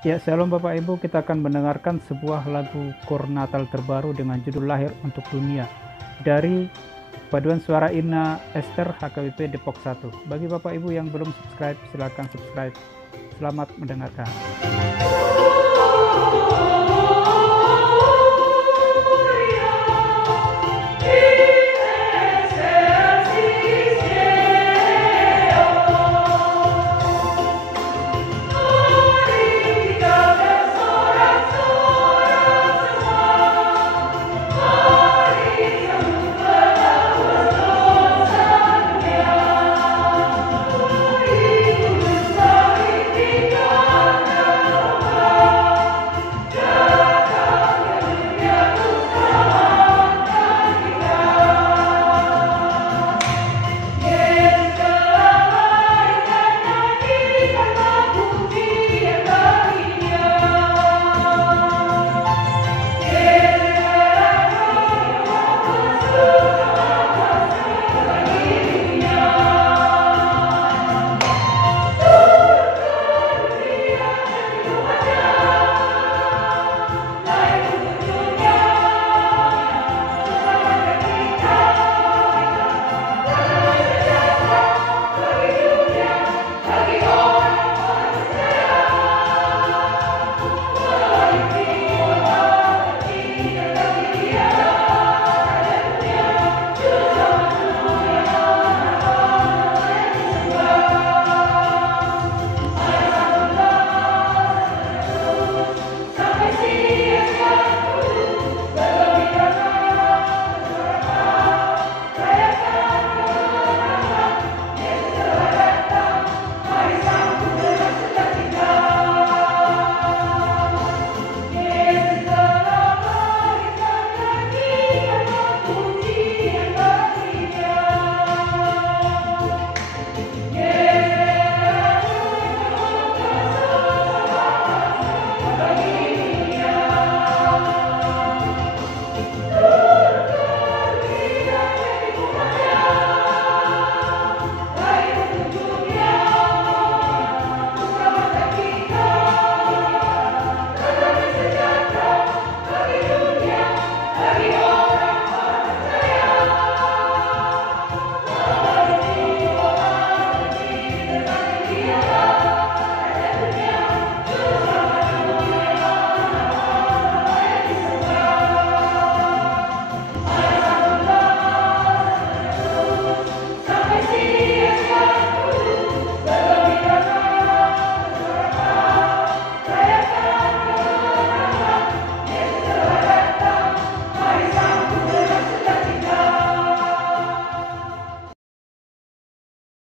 Ya, Shalom Bapak Ibu, kita akan mendengarkan sebuah lagu kor Natal terbaru dengan judul Lahir untuk Dunia dari paduan suara Ina Esther HKBP Depok 1. Bagi Bapak Ibu yang belum subscribe, silakan subscribe. Selamat mendengarkan.